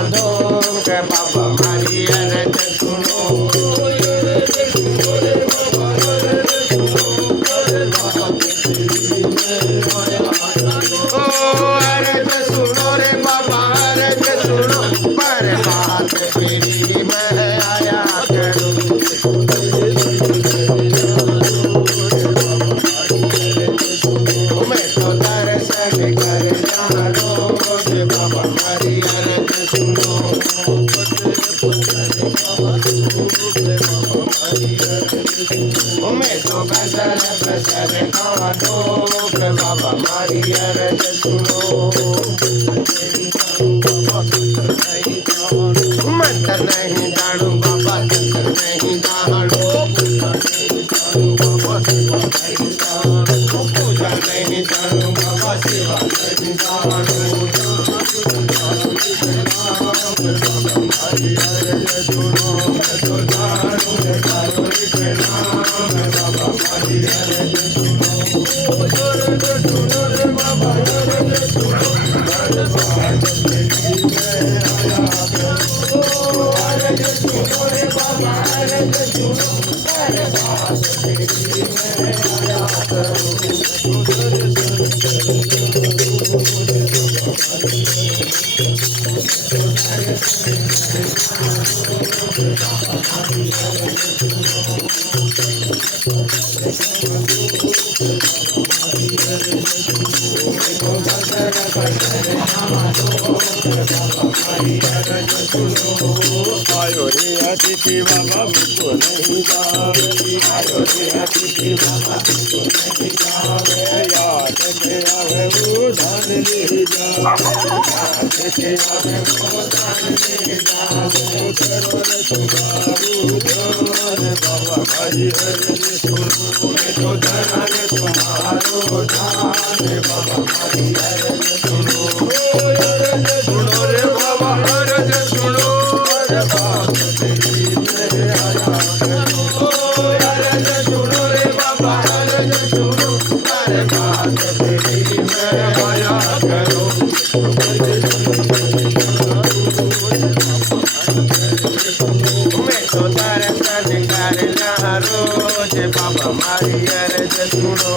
बांधो के बाबा मारी अरज सुनो। अरज सुनो रे बाबा अरज सुनो पर बात तेरी मैं आया करूं। मैं तो दर्शन कर जानो रे बाबा मारी अरज सुनो। मैं तो गजल गजल गानो रे बाबा मारी अरज सुनो। मंत्र नहीं जाणू बाबा तंत्र नहीं जाणू। पूजा नहीं जाणू बाबा सेवा नहीं जाणू। हरि हर सुनो तो जाणू जाणू रे नाम बाबा हरि हर सुनो। सुनो रे बाबा हर सुनो हर बात तेरी मैं आया करूं। हर सुनो रे बाबा हर सुनो हर बात तेरी मैं आया करूं। आयो रे अतिथि बाबा मुझको नहीं जावे। आयो रे अतिथि बाबा मुझको नहीं जावे। याद के आवे वो धन ले जावे। याद के आवे वो धन ले जावे। करो रे तुम्हारू ध्यान बाबा हरि हरि सुनो। तो धन तुम्हारो ध्यान बाबा हरि हरि सुनो। सुनो रे बाबा हरज सुनो हर बात तेरी मैं आया करूं। हरज सुनो रे बाबा हरज सुनो हर बात तेरी मैं आया करूं। मैं तो दर्शन करना रोज बाबा मारी अरज सुनो।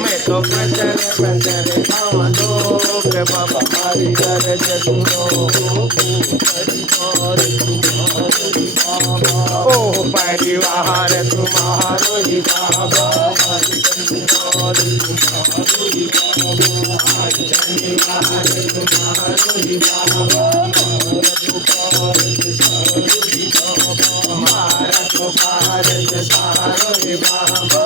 मैं तो प्रचर प्रचर गावो के बाबा मारी अरज सुनो। ओ परिवार तुम्हारो ही बाबा। परिवार तुम्हारो ही बाबा। हमारा तो भारत सारो ही बाबा।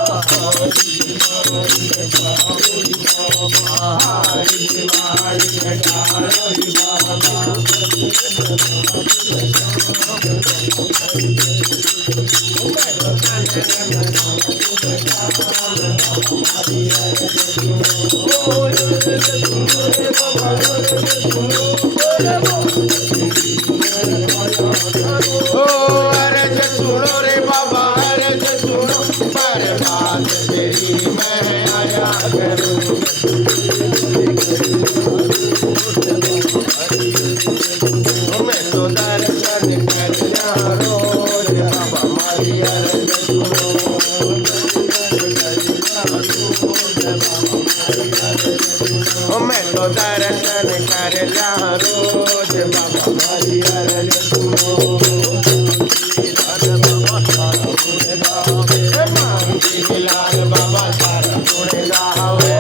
अरज सुनो रे बाबा अरज सुनो पर बात तेरी मैं आया करूं। मैं तो दर्शन कर रोज बाबा मारी अरज सुनो। मैं तो दर्शन कर रोज बाबा मारी अरज सुनो। लाल बाबा सारा तोड़े गावे।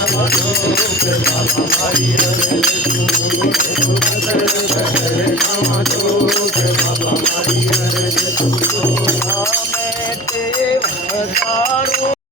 મારી